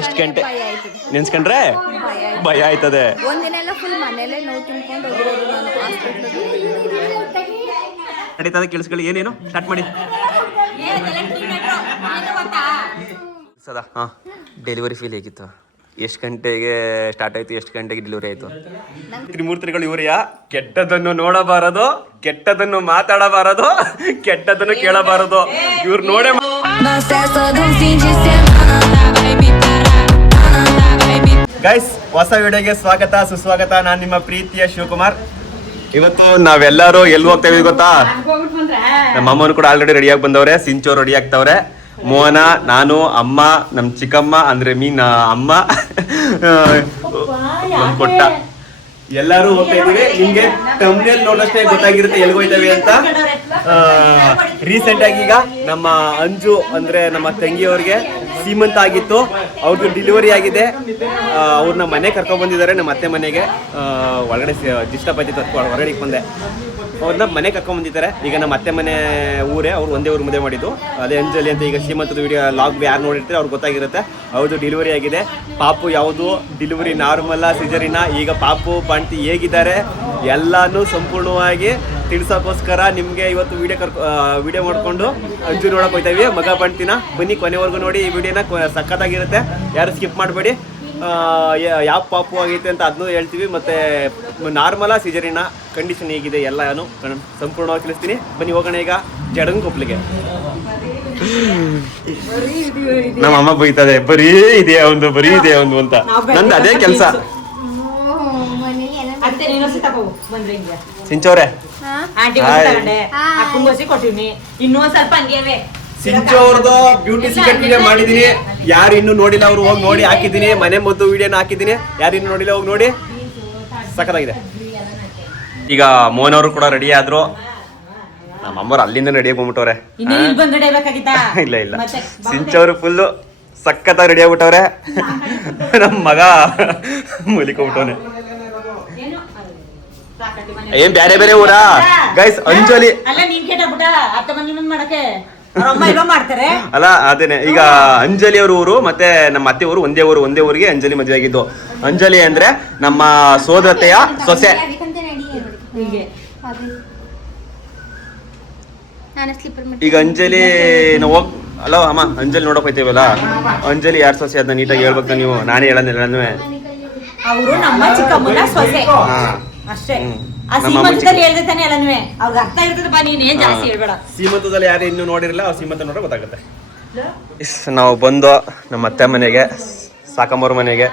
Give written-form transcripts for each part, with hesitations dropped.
ಎಷ್ಟು ಗಂಟೆ ನೆನ್ಸ್ಕೊಂಡ್ರೆ ಭಯ ಆಯ್ತದೆ. ಒಂದಿನ ಎಲ್ಲ ಫುಲ್ ಮನೇಲೆ ನೋವು ತಿನ್ಕೊಂಡು ಹೋಗಿರೋದು ನಾನು ಹಾಸ್ಪಿಟ್ಲಿಗೆ. ನಡೀತದೆ ಕೇಳಿಸ್ಕೊಳ್ಳಿ. ಏನೇನು ಸ್ಟಾರ್ಟ್ ಮಾಡಿ ಸದಾ. ಹಾಂ, ಡೆಲಿವರಿ ಫೀಲ್ ಹೇಗಿತ್ತು? ಎಷ್ಟು ಗಂಟೆಗೆ ಸ್ಟಾರ್ಟ್ ಆಯಿತು? ಎಷ್ಟು ಗಂಟೆಗೆ ಡೆಲಿವರಿ ಆಯಿತು? ತ್ರಿಮೂರ್ತಿಗಳು ಇವರೆಯ ಕೆಟ್ಟದನ್ನು ನೋಡಬಾರದು, ಕೆಟ್ಟದನ್ನು ಮಾತಾಡಬಾರದು, ಕೆಟ್ಟದನ್ನು ಕೇಳಬಾರದು. ಇವ್ರು ನೋಡೇ ಗೈಸ್, ಹೊಸ ವಿಡಿಯೋಗೆ ಸ್ವಾಗತ ಸುಸ್ವಾಗತ. ನಾನು ನಿಮ್ಮ ಪ್ರೀತಿಯ ಶಿವಕುಮಾರ್. ಇವತ್ತು ನಾವೆಲ್ಲರೂ ಎಲ್ಲಿ ಹೋಗ್ತೇವೆ ಗೊತ್ತಾ? ನಮ್ಮ ಅಮ್ಮನು ಕೂಡ ಆಲ್ರೆಡಿ ರೆಡಿಯಾಗಿ ಬಂದವ್ರೆ. ಸಿಂಚೋರು ರೆಡಿ ಆಗ್ತವ್ರೆ. ಮೋಹನ, ನಾನು, ಅಮ್ಮ, ನಮ್ ಚಿಕ್ಕಮ್ಮ ಅಂದ್ರೆ ಮೀನಾ ಅಮ್ಮ, ನಮ್ ಕೊಟ್ಟ, ಎಲ್ಲರೂ ಹೋಗ್ತಾ ಇದೀವಿ. ನಿಮ್ಗೆ ತಮ್ನೇಲ್ ನೋಡೋಷ್ಟೇ ಗೊತ್ತಾಗಿರುತ್ತೆ ಎಲ್ಲಿ ಹೋಯ್ತೇವೆ ಅಂತ. ರೀಸೆಂಟ್ ಆಗಿ ಈಗ ನಮ್ಮ ಅಂಜು ಅಂದ್ರೆ ನಮ್ಮ ತಂಗಿಯವ್ರಿಗೆ ಸೀಮಂತ ಆಗಿತ್ತು. ಅವ್ರದ್ದು ಡೆಲಿವರಿ ಆಗಿದೆ. ಅವ್ರನ್ನ ಮನೆ ಕರ್ಕೊಂಡ್ ಬಂದಿದ್ದಾರೆ, ನಮ್ಮ ಅತ್ತೆ ಮನೆಗೆ. ಒಳಗಡೆ ಡಿಸ್ಟರ್ಬ್ ಆಯ್ತಿತ್ತು, ಹೊರಗಡೆ ಬಂದೆ. ಅವ್ರನ್ನ ಮನೆ ಕರ್ಕೊಂಡ್ ಬಂದಿದ್ದಾರೆ. ಈಗ ನಮ್ಮ ಅತ್ತೆ ಮನೆ ಊರೇ, ಅವ್ರು ಒಂದೇ ಊರು ಮದುವೆ ಮಾಡಿದ್ದು. ಅದೇ ಅಂಜಲಿ ಅಂತ. ಈಗ ಶ್ರೀಮಂತದ ವಿಡಿಯೋ ಲಾಗ್ ಯಾರು ನೋಡಿರ್ತಾರೆ ಅವ್ರಿಗೆ ಗೊತ್ತಾಗಿರುತ್ತೆ. ಅವ್ರದ್ದು ಡೆಲಿವರಿ ಆಗಿದೆ. ಪಾಪು ಯಾವುದು ಡೆಲಿವರಿ ನಾರ್ಮಲ್ಲ ಸಿಜರಿನ, ಈಗ ಪಾಪು ಬಾಣ್ತಿ ಹೇಗಿದ್ದಾರೆ ಎಲ್ಲಾನು ಸಂಪೂರ್ಣವಾಗಿ ತಿಳಿಸೋಕ್ಕೋಸ್ಕರ ನಿಮಗೆ ಇವತ್ತು ವಿಡಿಯೋ ಮಾಡ್ಕೊಂಡು ಅಂಜು ನೋಡಕ್ ಹೋಗ್ತಾ ಇದೀವಿ. ಮಗ ಬಾಣ್ತಿನ ಬನ್ನಿ ಕೊನೆವರೆಗೂ ನೋಡಿ. ಈ ವಿಡಿಯೋನ ಸಖತ್ತಾಗಿರುತ್ತೆ, ಯಾರು ಸ್ಕಿಪ್ ಮಾಡಬೇಡಿ. ಯಾವ ಪಾಪು ಆಗೈತೆ ಅಂತ ಅದನ್ನೂ ಹೇಳ್ತೀವಿ. ಮತ್ತು ನಾರ್ಮಲ ಸಿಜರಿನ ಕಂಡೀಷನ್ ಹೇಗಿದೆ ಎಲ್ಲಾನು ಸಂಪೂರ್ಣವಾಗಿ ತಿಳಿಸ್ತೀನಿ. ಬನ್ನಿ ಹೋಗೋಣ ಈಗ ಜಡಂಗ್ ಕೊಪ್ಲಿಗೆ. ನಮ್ಮ ಅಮ್ಮ ಬೈತದೆ, ಬರೀ ಇದೆ ಒಂದು ಬರೀ ಇದೆ ಒಂದು ಅಂತ. ನಂದು ಅದೇ ಕೆಲಸ. ಸಿಂಚೋರೆ ಸಿಂಚು ಅವ್ರದ್ದು ಬ್ಯೂಟಿ ಸೀಕ್ರೆಟ್ ವಿಡಿಯೋ ಮಾಡಿದೀನಿ. ಯಾರು ಇನ್ನು ನೋಡಿಲ್ಲ ಅವ್ರು ಹೋಗಿ ನೋಡಿ. ಹಾಕಿದ್ದೀನಿ ಮನೆ ಮದ್ದು ವಿಡಿಯೋನ ಹಾಕಿದ್ದೀನಿ. ಯಾರು ಇನ್ನು ನೋಡಿಲ್ಲ ಹೋಗಿ ನೋಡಿ, ಸಖತ್ತಾಗಿದೆ. ಈಗ ಮೋಹನ್ ಅವರು ಕೂಡ ರೆಡಿ ಆದ್ರು. ನಮ್ಮ ಅಮ್ಮರು ಅಲ್ಲಿಂದ ರೆಡಿ ಆಗ್ಬಿಟ್ಟವ್ರೆ. ಇಲ್ಲ ಇಲ್ಲ, ಸಿಂಚು ಅವರು ಫುಲ್ಲು ಸಖತ್ತಾಗಿ ರೆಡಿ ಆಗ್ಬಿಟ್ಟವ್ರೆ. ನಮ್ಮ ಮಗ ಮುಲಿಕೊಂಡ್ಬಿಟ್ಟವನೆ. ಏನ್ ಬೇರೆ ಬೇರೆ ಊರಾ ಗೈಸ್? ಅಂಜಲಿ ಅಲ್ಲ, ಅದೇನೆ. ಈಗ ಅಂಜಲಿ ಅವ್ರ ಊರು ಮತ್ತೆ ನಮ್ಮ ಅತ್ತೆ ಊರು ಒಂದೇ ಊರಿಗೆ ಅಂಜಲಿ ಮದುವೆ ಆಗಿದ್ದು. ಅಂಜಲಿ ಅಂದ್ರೆ ನಮ್ಮ ಸೋದರತೆಯ ಸೊಸೆ. ಈಗ ಅಂಜಲಿ ನಾವು ಅಲ್ಲ ಅಮ್ಮ, ಅಂಜಲಿ ನೋಡಕ್ ಹೋಯ್ತೇವಲ್ಲ, ಅಂಜಲಿ ಯಾರ್ ಸೊಸೆ ಅದನ್ನ ನೀಟಾಗಿ ಹೇಳ್ಬೇಕು ನೀವು. ನಾನೇ ಹೇಳೋದಿಲ್ಲ. ಸೀಮಂತದಲ್ಲಿ ಯಾರು ಇನ್ನು ನೋಡಿರಲ್ಲ, ಅವ್ರು ಸೀಮಂತ ನೋಡ್ರೆ ಗೊತ್ತಾಗುತ್ತೆ. ನಾವು ಬಂದು ನಮ್ಮ ಅತ್ತೆ ಮನೆಗೆ, ಸಾಕಮ್ಮವ್ರ ಮನೆಗೆ.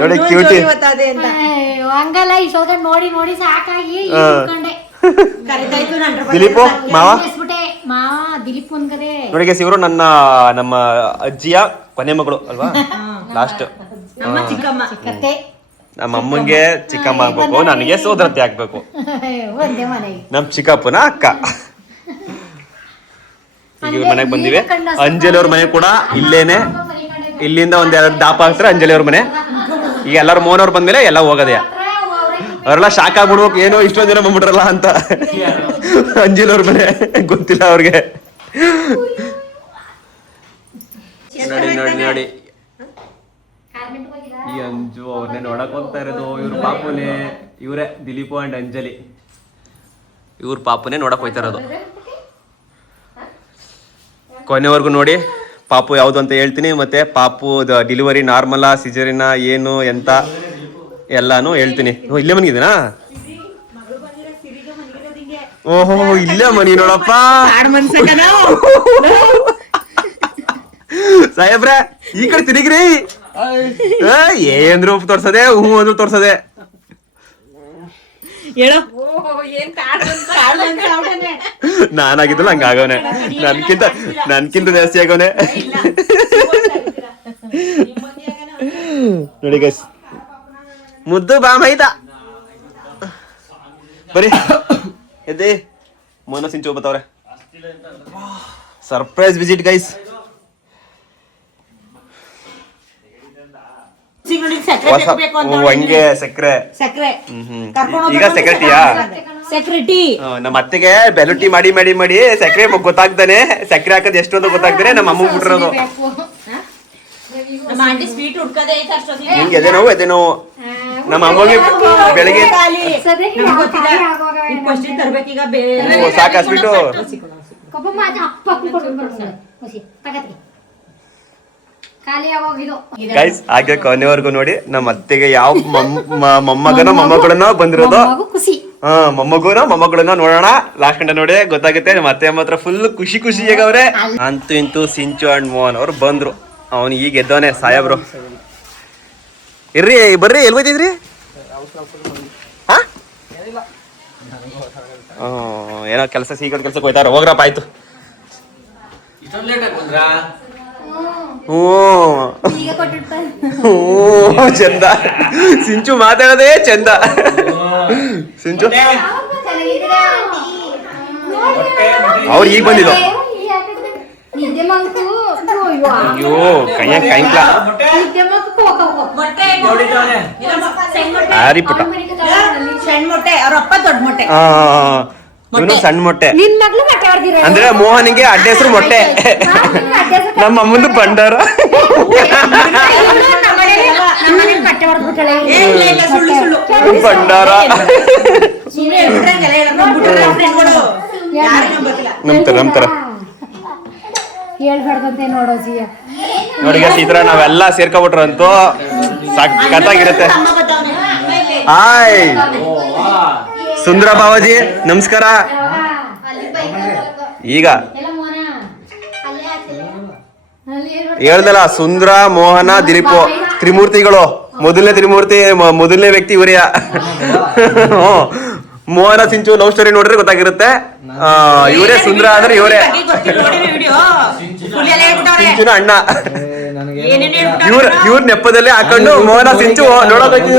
ನೋಡಿ ಕ್ಯೂಟಿ ದಿಲೀಪು ಮಾವ ನೋಡಿ. ಇವರು ನಮ್ಮ ಅಜ್ಜಿಯ ಕೊನೆ ಮಗಳು ಅಲ್ವಾ, ಲಾಸ್ಟ್. ನಮ್ಮ ಅಮ್ಮಂಗೆ ಚಿಕ್ಕಮ್ಮ ಆಗ್ಬೇಕು, ನನಗೆ ಸೋದರತೆ ಆಗ್ಬೇಕು. ನಮ್ ಚಿಕ್ಕಪ್ಪನ ಅಕ್ಕ. ಈಗ ಇವ್ರ ಮನೆಗೆ ಬಂದಿವಿ. ಅಂಜಲಿ ಅವ್ರ ಮನೆ ಕೂಡ ಇಲ್ಲೇನೆ. ಇಲ್ಲಿಂದ ಒಂದೆರಡು ದಾಪ ಹಾಕ್ತಾರೆ ಅಂಜಲಿ ಅವ್ರ ಮನೆ. ಈಗ ಎಲ್ಲಾರು ಮೋಹನ್ ಅವ್ರು ಬಂದ್ಮೇಲೆ ಎಲ್ಲ ಹೋಗದೆ. ಅವರೆಲ್ಲ ಶಾಕ್ ಆಗ್ಬಿಡ್ಬೇಕು, ಏನೋ ಇಷ್ಟೊಂದ್ ಜನ ಬಂದ್ಬಿಟ್ರಲ್ಲ ಅಂತ. ಅಂಜಲಿ ಅವ್ರ ಮನೆ ಗೊತ್ತಿಲ್ಲ ಅವ್ರಿಗೆ. ನೋಡಿ ನೋಡಿ ನೋಡಿ, ಈ ಅಂಜು ಅವ್ರನ್ನೇ ನೋಡಕ್ ಹೋಗ್ತಾ ಇರೋದು. ಇವ್ರ ಪಾಪುನೇ, ಇವರೇ ದಿಲೀಪು ಅಂಡ್ ಅಂಜಲಿ. ಇವ್ರ ಪಾಪುನೇ ನೋಡಕ್ ಹೋಗ್ತಾ ಇರೋದು. ಕೊನೆವರೆಗೂ ನೋಡಿ. ಪಾಪು ಯಾವುದು ಅಂತ ಹೇಳ್ತೀನಿ, ಮತ್ತೆ ಪಾಪು ಡೆಲಿವರಿ ನಾರ್ಮಲಾ ಸಿಜರಿನ ಏನು ಎಂತ ಎಲ್ಲಾನು ಹೇಳ್ತೀನಿ. ಇಲ್ಲೇ ಮನಿಗಿದ್ದೀನಾ? ಓಹೋ, ಇಲ್ಲೇ ಮನಿ ನೋಡಪ್ಪ ಸಾಹೇಬ್ರ. ಈ ಕಡೆ ತಿರುಗ್ರಿ. ಏನ್ರು ತೋರ್ಸದೆ, ಹೂ ಅಂದ್ರು ತೋರ್ಸದೆ. ನಾನಾಗಿದ್ದಲ್ಲ ಹಂಗ ಆಗವನೆ. ನನ್ಕಿಂತ ಜಾಸ್ತಿ ಆಗವನೆ. ನೋಡಿ ಗೈಸ್, ಮುದ್ದು ಬಾ ಮೈದ ಬರೀ ಎದ್ದೆ. ಮೋನ ಸಿಂಚು ಬತ್ತವ್ರೆ. Surprise visit guys. ಹಂಗೆ ಸಕ್ಕರೆ ಈಗ ಸೆಕ್ರೆಟಿಯಾ ಸೆಕ್ಯೂರಿಟಿ ನಮ್ಮ ಅತ್ತೆಗೆ ಬೆಲುಟಿ ಮಾಡಿ ಮಾಡಿ ಮಾಡಿ ಸಕ್ಕರೆ ಗೊತ್ತಾಗ್ತಾನೆ, ಸಕ್ಕರೆ ಹಾಕೋದು ಎಷ್ಟು ಅಂತ ಗೊತ್ತಾಗ್ತಾನೆ. ನಮ್ಮ ಅಮ್ಮ ಬಿಟ್ಟಿರೋದು ನಮ್ಮ ಆಂಟಿ ಸ್ವೀಟ್ ಹುಡ್ಕದೇ ಐತೆ ಅಷ್ಟೊತ್ತಿಗೆ. ನಿಮ್ಗೆ ಎದೆ ನೋವು ನಮ್ಮ ಅಮ್ಮಗೆ ಬೆಳಗ್ಗೆ ತರ್ಬೇಕೀಗ ಸಾಕು ಹಾಸ್ಬಿಟ್ಟು ಗೈಸ್ ಹಾಗೆ ಕೊನೆವರೆಗೂ ನೋಡಿ. ನಮ್ಮ ಅತ್ತೆಗೆ ಯಾವ ಮೊಮ್ಮಗನ ಮೊಮ್ಮಗಳನ್ನ ಬಂದಿರೋದು, ಮೊಮ್ಮಗಳನ್ನ ನೋಡೋಣ. ಲಾಸ್ಟ್ ಗಂಟೆ ನೋಡಿ ಗೊತ್ತಾಗುತ್ತೆ. ನಮ್ಮ ಅತ್ತೆ ಮಾತ್ರ ಫುಲ್ ಖುಷಿ ಖುಷಿಯಾಗ ಅವ್ರೆ. ಅಂತೂ ಇಂತೂ ಸಿಂಚು ಅಂಡ್ ಮೋಹನ್ ಅವ್ರು ಬಂದ್ರು. ಅವನು ಈಗ ಎದ್ದವನೆ ಸಾಯಬ್ರು. ಇರ್ರಿ ಬರ್ರಿ, ಎಲ್ಲಿ ಹೋಯ್ತಿದ್ರಿ? ಏನೋ ಕೆಲಸ ಸೀಕ್ರೆಟ್ ಕೆಲ್ಸಕ್ಕೆ ಹೋಯ್ತಾರ. ಹೋಗ್ರಪ್ಪ ಆಯ್ತು. ಚಂದ ಸಿಂಚು ಮಾತಾಡೋದೇ ಚಂದ. ಸಿಂಚು ಅವ್ರು ಈಗ ಬಂದಿದ್ದು. ಅಯ್ಯೋ ಕೈಂಕ್ಲ ಹಾರಿ ಪುಟ. ಇವನು ಸಣ್ಣ ಮೊಟ್ಟೆ ಅಂದ್ರೆ ಮೋಹನ್ಗೆ ಅಡ್ಡ ಹೆಸರು ಮೊಟ್ಟೆ. ನಮ್ಮ ಅಮ್ಮಂದು ಭಂಡಾರ. ಭಂಡಾರ ನಂತರ ನೋಡಿ ಈ ತರ ನಾವೆಲ್ಲ ಸೇರ್ಕೊಬಿಟ್ರಂತೂ ಸಖತ್ತಾಗಿರುತ್ತೆ. ಹಾಯ್ ಸುಂದರ ಬಾವಾಜಿ ನಮಸ್ಕಾರ. ಈಗ ಹೇಳ್ದಲ್ಲ, ಸುಂದರ ಮೋಹನ ದಿಲೀಪು ತ್ರಿಮೂರ್ತಿಗಳು. ಮೊದಲನೇ ವ್ಯಕ್ತಿ ಇವರಿಯ. ಮೋಹನ ಸಿಂಚು ಲವ್ ಸ್ಟೋರಿ ನೋಡ್ರೆ ಗೊತ್ತಾಗಿರುತ್ತೆ. ಇವರೇ ಸುಂದರ ಅಂದ್ರೆ ಇವರೇ ಸಿಂಚುನ ಅಣ್ಣ. ಇವ್ರ ನೆಪದಲ್ಲೇ ಹಾಕೊಂಡು ಮೋಹನ ಸಿಂಚು ನೋಡೋದಕ್ಕೆ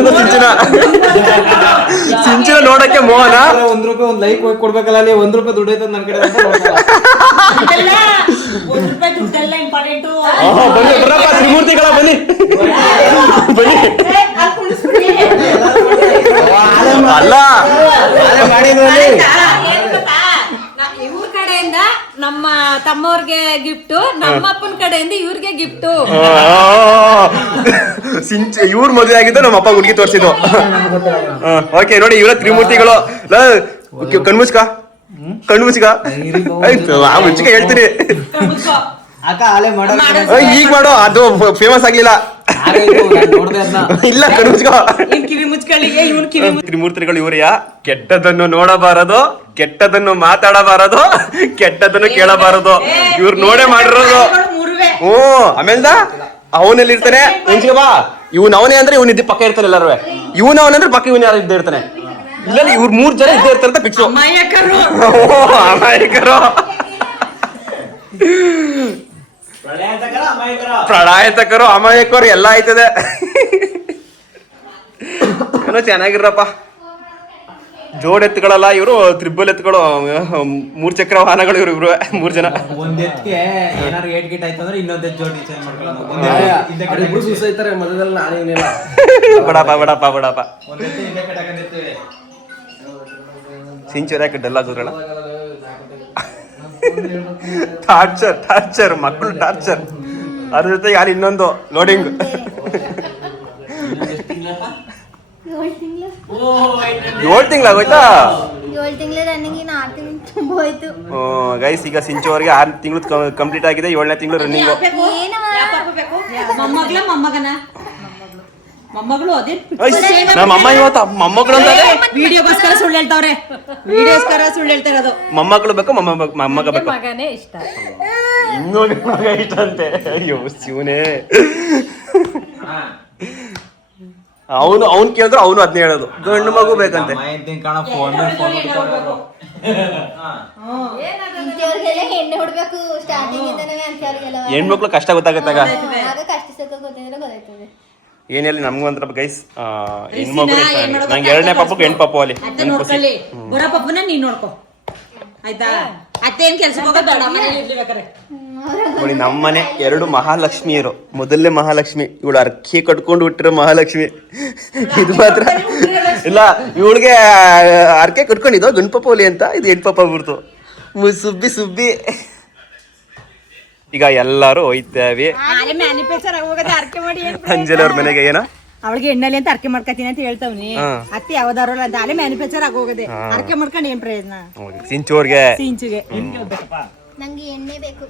ಸಿಂಚುನ ನೋಡಕ್ಕೆ ಮೋಹನ ₹1 ಒಂದ್ ಲೈಕ್ ಕೊಡ್ಬೇಕಲ್ಲ, ಅಲ್ಲಿ ₹1 ದುಡ್ಡು ಐತದ ನನ್ ಕಡೆ. ತ್ರಿಮೂರ್ತಿಗಳ ಬನ್ನಿ ಅಲ್ಲ ಇವ್ರ ಕಡೆಯಿಂದ ನಮ್ಮ ತಮ್ಮವ್ರಿಗೆ ಗಿಫ್ಟ್, ನಮ್ಮ ಅಪ್ಪನ ಕಡೆಯಿಂದ ಇವ್ರಿಗೆ ಗಿಫ್ಟ್. ಇವ್ರ ಮದುವೆ ಆಗಿದ್ದು ನಮ್ಮ ಅಪ್ಪ ಹುಡುಗಿ ತೋರಿಸಿದ್ದು. ಓಕೆ ನೋಡಿ, ಇವರ ತ್ರಿಮೂರ್ತಿಗಳು. ಕಣ್ಮುಚ್ಕ ಮುಚ್ಚಿಗೆ ಹೇಳ್ತೀನಿ. ಈಗ ಮಾಡೋ, ಅದು ಫೇಮಸ್ ಆಗ್ಲಿಲ್ಲ. ಇಲ್ಲ ಕಣ್ಮುಚ್ಕ. ತ್ರಿಮೂರ್ತಿಗಳು ಇವರಿಯ. ಕೆಟ್ಟದನ್ನು ನೋಡಬಾರದು, ಕೆಟ್ಟದನ್ನು ಮಾತಾಡಬಾರದು, ಕೆಟ್ಟದನ್ನು ಕೇಳಬಾರದು. ಇವ್ರು ನೋಡೇ ಮಾಡಿರೋದು. ಆಮೇಲೆ ಅವನಲ್ಲಿ ಇರ್ತಾನೆ ಮುಂಚೆ ಬಾ. ಇವನ್ ಅವನೇ ಅಂದ್ರೆ ಇವನ್ ಇದ್ದ ಪಕ್ಕ ಇರ್ತಾನೆ. ಎಲ್ಲಾರು ಇವನ್ ಅವನಂದ್ರೆ ಪಕ್ಕ ಇವನ್ ಯಾರು ಇದ್ದೇ ಇರ್ತಾನೆ. ಇಲ್ಲ ಇವ್ರು 3 ಜನ ಇದ್ದೇ ಇರ್ತಾರೆ ಅಂತ ಫಿಕ್ಸು. ಅಮಾಯಕರು ಪ್ರಳಯತಕರು ಅಮಾಯಕರು ಎಲ್ಲ ಆಯ್ತದೆ. ಏನೋ ಚೆನ್ನಾಗಿರಪ್ಪ. ಜೋಡ್ ಎತ್ತುಗಳಲ್ಲ ಇವರು, ತ್ರಿಬಲ್ ಎತ್ತುಗಳು, 3 ಚಕ್ರ ವಾಹನಗಳು ಇವ್ರು. 3 ಜನ. ಒಂದ್ ಎತ್ತಿಗೆ ಏನಾರು ಏಟ್ ಗಿಟ್ ಆಯ್ತು ಅಂದ್ರೆ ಇನ್ನೊಂದ್ ಜೋಡಿ ಚೇಂಜ್ ಮಾಡ್ಕೊಳ್ಳೋದು. ಸುಸೈತಾರೆ ಮಧ್ಯದಲ್ಲಿ. ನಾನೇನಿಲ್ಲ ಬಡಪ್ಪ ಸಿಂಚುರಿ ಯಾಕೆ ಡಲ್ ಆಗೋದ್ರಲ್ಲ. ಟಾರ್ಚರ್ ಮಕ್ಕಳು ಟಾರ್ಚರ್. ಅದ್ರ ಜೊತೆ ಯಾರು ಇನ್ನೊಂದು ಲೋಡಿಂಗ್. 7 ತಿಂಗಳಾಗೋಯ್ತಾ? 7 ತಿಂಗಳು ರನ್ನಿಂಗ್, ಇನ್ನು 6 ತಿಂಗಳು ತುಂಬ ಹೋಯ್ತು. ಗೈಸ್ ಈಗ ಸಿಂಚು ಅವ್ರಿಗೆ 6 ತಿಂಗಳು ಕಂಪ್ಲೀಟ್ ಆಗಿದೆ. 7ನೇ ತಿಂಗಳು ರನ್ನಿಂಗ್. ಮೊಮ್ಮಗಳು ಅದೇ ನಮ್ಮ ಅಮ್ಮ ಇವತ್ತು ಮೊಮ್ಮಗಳು ಅಂತ ವಿಡಿಯೋಗೋಸ್ಕರ ಸುಳ್ಳು ಹೇಳ್ತಾವ್ರೆ. ಸುಳ್ಳು ಹೇಳ್ತಿರೋದು. ಮೊಮ್ಮಗಳು ಬೇಕು, ಮೊಮ್ಮಗ ಬೇಕು. ಮಗನೇ ಇಷ್ಟ, ಇನ್ನೊಂದು ಮಗ ಇಷ್ಟ ಅಂತೆ. ಅಯ್ಯೋ ಶಿವನೇ. ಅವನು ಕೇಳಿದ್ರು ಅವನು ಅದನ್ನೇ ಹೇಳೋದು, ಗಂಡು ಮಗು ಬೇಕಂತೆ. ಹೆಣ್ಮಕ್ಳು ಕಷ್ಟ ಗೊತ್ತಾಗತ್ತಾಗ. ಏನಿಲ್ಲ ನಮ್ಗೂ ಅಂತ ಗೈಸ್. ಹೆಣ್ಮಗು ನಂಗೆ 2ನೇ ಪಾಪಕ್ಕೆ ಹೆಣ್ಣು ಪಾಪು ಅಲ್ಲಿ. ಬಡ ಪಾಪನ ನೀನ್ ನೋಡ್ಕೊ ಆಯ್ತಾ. ಅತ್ತೇನ್ ಕೆಲ್ಸ ನೋಡಿ ನಮ್ಮನೆ 2 ಮಹಾಲಕ್ಷ್ಮಿಯರು. ಮೊದಲನೇ ಮಹಾಲಕ್ಷ್ಮಿ ಇವಳು ಅರ್ಕಿ ಕಟ್ಕೊಂಡು ಬಿಟ್ಟಿರೋ ಮಹಾಲಕ್ಷ್ಮಿ. ಇದು ಮಾತ್ರ ಇಲ್ಲ ಇವಳಿಗೆ ಅರ್ಕೆ ಕಟ್ಕೊಂಡಿದ್ದು ಗಂಡು ಪಾಪ ಹುಲಿ ಅಂತ, ಇದು ಹೆಣ್ಣು ಪಾಪ ಬಿಡ್ತು. ಸುಬ್ಬಿ ಸುಬ್ಬಿ. ಈಗ ಎಲ್ಲಾರು ಹೋಯ್ತೇವೆ ಅಂಜಲಿ ಅವ್ರ ಮನೆಗೆ. ಏನೋ ಅವಳಿಗೆ ಎಣ್ಣೆಲಿ ಅಂತ ಅರ್ಕೆ ಮಾಡ್ಕತೀನಿ ಅಂತ ಹೇಳ್ತಾವ್ನಿ. ಅತ್ತೆ ಯಾವ್ದಾರ ಅಂತ ಅಲ್ಲೇ ಮ್ಯಾನುಫ್ಯಾಕ್ಚರ್ ಆಗೋಗದೆ. ಅರ್ಕೆ ಮಾಡ್ಕೊಂಡು ಏನ್ ಪ್ರಯೋಜನ? ಸಿಂಚೋರ್ಗೆ ಸಿಂಚುಗೆ ನಂಗೆ ಎಣ್ಣೆ ಬೇಕು.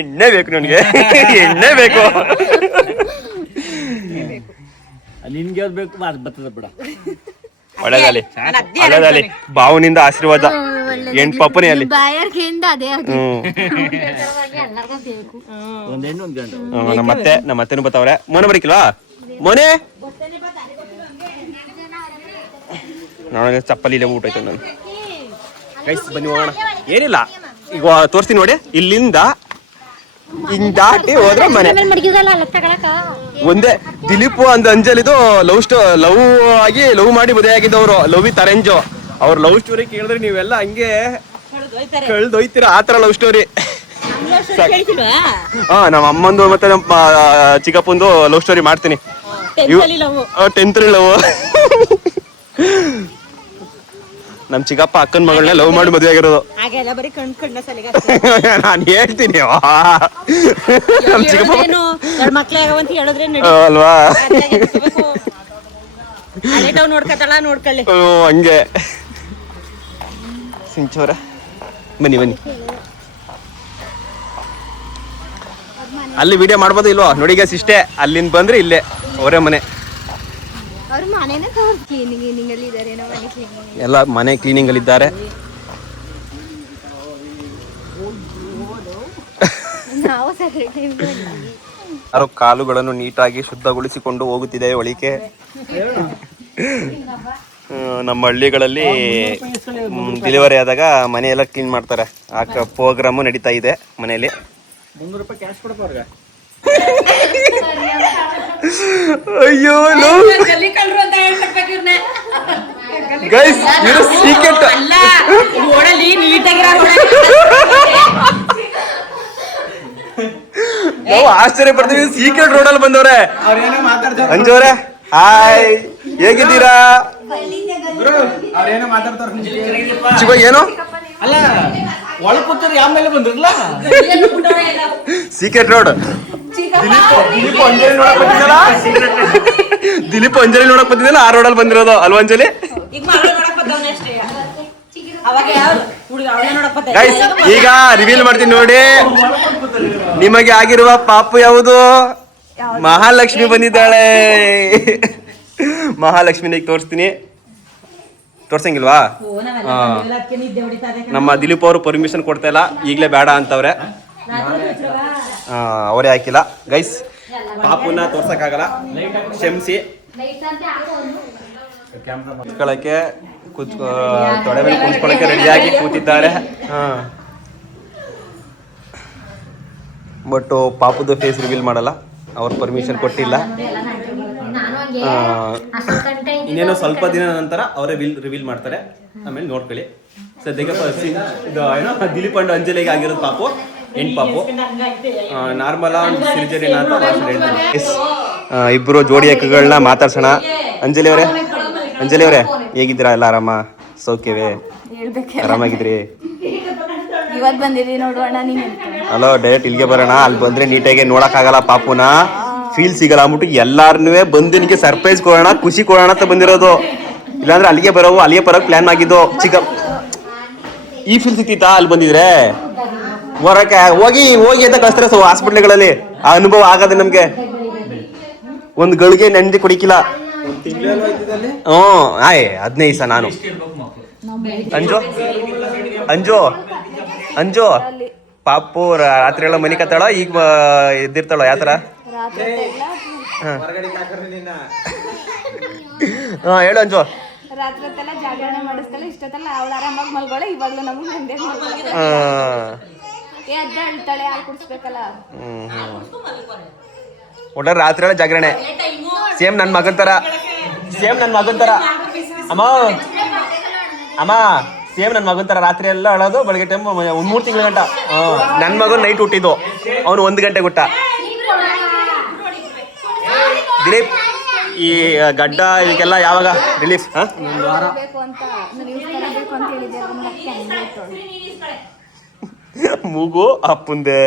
ಎಣ್ಣೆ ಬೇಕು ನನಗೆ. ಎಣ್ಣೆ ಬೇಕು. ನಿನ್ಗೆ ಯಾವ್ದು ಬೇಕು ಅದು ಬರ್ತದ ಬಿಡ. ಒಳ್ಳೆದಾಲಿ ಒಳ್ಳೆದಾಲಿ. ಭಾವನಿಂದ ಆಶೀರ್ವಾದ. ಹೆಣ್ಣು ಪಾಪನೇ ಅಲ್ಲಿ. ಬಾಯರ್ಕೆಯಿಂದ ಅದೇ ಒಂದ್ ಹೆಣ್ಣು ಒಂದ್ ಗಂಡು. ನಮ್ಮ ಅತ್ತೆನೂ ಬರ್ತಾವ್ರೆ. ಮೋನೆ ಬರೀಕಿಲ್ವಾ? ಮೋನೆ ನೋಡ ಚಪ್ಪಲಿ ಇಲ್ಲೇ ಊಟ ಆಯ್ತು ನಾನು. ಗೈಸ್ ಬನ್ನಿ ಹೋಗೋಣ. ಏನಿಲ್ಲ ಈಗ ತೋರಿಸ್ತೀನಿ ನೋಡಿ. ಇಲ್ಲಿಂದ ಹಿಂಗ್ ದಾಟಿ ಹೋದ್ರೆ ಮನೆ. ಒಂದೇ ದಿಲೀಪ್ ಅಂದ್ ಅಂಜಲಿದು ಲವ್ ಆಗಿ ಲವ್ ಮಾಡಿ ಮದುವೆ ಆಗಿದ್ದವ್ರು. Love with ಅರೇಂಜು. ಅವ್ರ ಲವ್ ಸ್ಟೋರಿ ಕೇಳಿದ್ರೆ ನೀವೆಲ್ಲ ಹಂಗೆ ಕಳ್ದೊಯ್ತೀರ. ಆತರ ಲವ್ ಸ್ಟೋರಿ. ಹಾ, ನಮ್ಮ ಅಮ್ಮಂದು ಮತ್ತೆ ನಮ್ಮ ಚಿಕ್ಕಪ್ಪಂದು ಲವ್ ಸ್ಟೋರಿ ಮಾಡ್ತೀನಿ. 10th love. ನಮ್ ಚಿಕ್ಕಪ್ಪ ಅಕ್ಕನ ಮಗಳನ್ನ ಲವ್ ಮಾಡಿ ಮದುವೆ ಆಗಿರೋದು. ನಾನು ಹೇಳ್ತೀನಿ ನಮ್ ಚಿಕ್ಕಪ್ಪ ಅಲ್ವಾ? ಹಂಗೆ ಸಿಂಚೋರ. ಬನ್ನಿ ಬನ್ನಿ. ಅಲ್ಲಿ ವಿಡಿಯೋ ಮಾಡ್ಬೋದು ಇಲ್ವಾ ನೋಡಿ ಗೈಸ್. ಇಷ್ಟೇ, ಅಲ್ಲಿಂದ ಬಂದ್ರೆ ಇಲ್ಲೇ ಅವರೇ ಮನೆ. ಅವ್ರ ಮನೆನೇ ಕ್ಲೀನಿಂಗ್ ಅಲ್ಲಿ ಇದ್ದಾರೆ. ಎಲ್ಲ ಮನೆ ಕ್ಲೀನಿಂಗ್ ಅಲ್ಲಿ ಇದ್ದಾರೆ. ಯಾರೋ ಕಾಲುಗಳನ್ನು ನೀಟಾಗಿ ಶುದ್ಧಗೊಳಿಸಿಕೊಂಡು ಹೋಗುತ್ತಿದೆ ಒಳಿಕೆ. ನಮ್ಮ ಹಳ್ಳಿಗಳಲ್ಲಿ ಡೆಲಿವರಿ ಆದಾಗ ಮನೆ ಎಲ್ಲ ಕ್ಲೀನ್ ಮಾಡ್ತಾರೆ. ಆ ಪ್ರೋಗ್ರಾಮು ನಡೀತಾ ಇದೆ ಮನೆಯಲ್ಲಿ. 300 ರೂಪಾಯಿ ಕ್ಯಾಶ್ ಕೊಡಪ್ಪ ಅವ್ರಿಗೆ. ಅಯ್ಯೋ ಗೈಸ್, ಇದು ಸೀಕ್ರೆಟ್. ನಾವು ಆಶ್ಚರ್ಯ ಪಡ್ತೀವಿ. ಸೀಕ್ರೆಟ್ ರೋಡಲ್ಲಿ ಬಂದವ್ರೆ. ಅಂಜೋರೆ ಹಾಯ್, ಹೇಗಿದ್ದೀರಾ? ಅವ್ರೇನೋ ಮಾತಾಡ್ತಾರ. ಚಿಗೋ ಏನು ಅಲ್ಲ ಒಳ ಕೂತರು ಯಾವ ಮೇಲೆ ಬಂದ್ರಲ್ಲ. Secret road. ದಿಲೀಪ್ ಅಂಜಲಿ ನೋಡಕ್ ಬಂದಿದ್ದಲ್ಲ. ದಿಲೀಪ್ ಅಂಜಲಿ ನೋಡಕ್ ಬಂದಿದ್ದಲ್ಲ, ಆ ರೋಡಲ್ಲಿ ಬಂದಿರೋದು ಅಲ್ವಾ ಅಂಜಲಿ? ಗೈಸ್, ಈಗ ರಿವೀಲ್ ಮಾಡ್ತೀನಿ ನೋಡಿ. ನಿಮಗೆ ಆಗಿರುವ ಪಾಪು ಯಾವುದು? ಮಹಾಲಕ್ಷ್ಮಿ ಬಂದಿದ್ದಾಳೆ. ಮಹಾಲಕ್ಷ್ಮಿನ ಈಗ ತೋರಿಸ್ತೀನಿ. ತೋರ್ಸಂಗಿಲ್ವಾ? ನಮ್ಮ ದಿಲೀಪ್ ಅವರು ಪರ್ಮಿಷನ್ ಕೊಡ್ತಾ ಇಲ್ಲ, ಈಗಲೇ ಬೇಡ ಅಂತವ್ರೆ. ಅವರೇ ಹಾಕಿಲ್ಲ. ಗೈಸ್, ಪಾಪುನ ತೋರ್ಸಕ್ಕಾಗಲ್ಲ, ಕ್ಷಮಿಸಿ. ಕುತ್ಕೊಳ್ಳಕ್ಕೆ ತೊಡೆ ಮೇಲೆ ಕುಂತ್ಕೊಳ್ಳಕ್ಕೆ ರೆಡಿಯಾಗಿ ಕೂತಿದ್ದಾರೆ. ಬಟ್ ಪಾಪುದು ಫೇಸ್ ರಿವೀಲ್ ಮಾಡಲ್ಲ, ಅವ್ರ ಪರ್ಮಿಷನ್ ಕೊಟ್ಟಿಲ್ಲ. ಇನ್ನೇನೋ ಸ್ವಲ್ಪ ದಿನ ನಂತರ ಅವರೇ ರಿವೀಲ್ ಮಾಡ್ತಾರೆ. ಆಮೇಲೆ ನೋಡ್ಕೊಳ್ಳಿ. ಸದ್ಯಕ್ಕೆ ಇದು ಏನೋ ದಿಲೀಪ್ ಅಂಡ್ ಅಂಜಲಿಗೆ ಆಗಿರೋದು ಪಾಪು, ಹೆಣ್ಣು ಪಾಪು. ನಾರ್ಮಲ್ ಸಿರಿಜರಿನ ಅಂತ ಹೇಳ್ತಾರೆ. ಇಬ್ಬರು ಜೋಡಿ ಅಕ್ಕಗಳನ್ನ ಮಾತಾಡ್ಸೋಣ. ಅಂಜಲಿ ಅವರೇ ಹೇಗಿದ್ದೀರಾ? ಎಲ್ಲ ಆರಾಮ? ಸೌಖ್ಯವೇ? ಆರಾಮಾಗಿದ್ರಿ? ಇವತ್ತು ಬಂದಿರಿ ನೋಡೋಣ. ಅಲೋ, ಡೈರೆಕ್ಟ್ ಇಲ್ಲಿಗೆ ಬರೋಣ. ಅಲ್ಲಿ ಬಂದ್ರೆ ನೀಟಾಗಿ ನೋಡಕ್ಕಾಗಲ್ಲ ಪಾಪುನ, ಫೀಲ್ ಸಿಗಲ್ಲ ಅಂದ್ಬಿಟ್ಟು ಎಲ್ಲಾರನ್ನೂ ಬಂದು ನಿನಗೆ ಸರ್ಪ್ರೈಸ್ ಕೊಡೋಣ, ಖುಷಿ ಕೊಡೋಣ ಅಂತ ಬಂದಿರೋದು. ಇಲ್ಲಾಂದ್ರೆ ಅಲ್ಲಿಗೆ ಬರೋಕೆ ಪ್ಲಾನ್ ಆಗಿದ್ದು. ಈ ಫೀಲ್ ಸಿಕ್ತಿತ್ತಾ ಅಲ್ಲಿ ಬಂದಿದ್ರೆ? ಹೊರಕ್ಕೆ ಹೋಗಿ ಅಂತ ಕಳಿಸ್ತಾರೆ ಹಾಸ್ಪಿಟ್ಲ್ಗಳಲ್ಲಿ. ಆ ಅನುಭವ ಆಗದೆ ನಮ್ಗೆ. ಒಂದು ಗಳಿಗೆ ನೆಂದಿ ಕುಡಿಕಿಲ್ಲ. 15 ದಿವಸ ನಾನು. ಅಂಜು ಪಾಪು ರಾತ್ರಿ ಎಲ್ಲ ಮನೆ ಕತ್ತಾಳ, ಈಗ ಎದ್ದಿರ್ತಾಳ? ಯಾವ ಥರ? ಹೇಳು ಅಂಜು. ರಾತ್ರಿ ಹೊತ್ತೆಲ್ಲ ಜಾಗರಣೆ ಮಾಡಿಸ್ತಾಳೆ, ಇಷ್ಟೊತ್ತಲ್ಲ ಅವಳು ಆರಾಮಾಗಿ ಮಲ್ಗೋಳೆ. ಇವಾಗಲೂ ನಮಗೆ ಮುಂದೆ ಎದ್ದ ಅಳ್ತಾಳೆ, ಹಾಲು ಕುಡಿಸ್ಬೇಕಲ್ಲ. ಒಟ್ಟಾರೆ ರಾತ್ರಿ ಎಲ್ಲ ಜಾಗರಣೆ. ಸೇಮ್ ನನ್ನ ಮಗನ್ ತರ. ಅಮ್ಮ ಸೇಮ್ ನನ್ನ ಮಗನ್ ತರ. ರಾತ್ರಿ ಎಲ್ಲ ಅಳೋದು, ಬೆಳಗ್ಗೆ ಟೈಮ್ 3 ತಿಂಗಳ ಗಂಟ. ನನ್ನ ಮಗನ್ ನೈಟ್ ಹುಟ್ಟಿದ್ದು, ಅವನು 1 ಗಂಟೆ ಹುಟ್ಟ. ದಿಲೀಪ್ ಈ ಗಡ್ಡ ಇದಕ್ಕೆಲ್ಲ ಯಾವಾಗ ರಿಲೀಫ್? ಬೇಕು ಅಂತ ನಾನು ಯೂಸ್ ಮಾಡಬೇಕು ಅಂತ ಹೇಳಿದ್ದೆ ಅದನ್ನ ಹಂಗೆ ಇಟ್ಟೋಳು. ಮೂಗು ಅಪ್ಪಂದೆ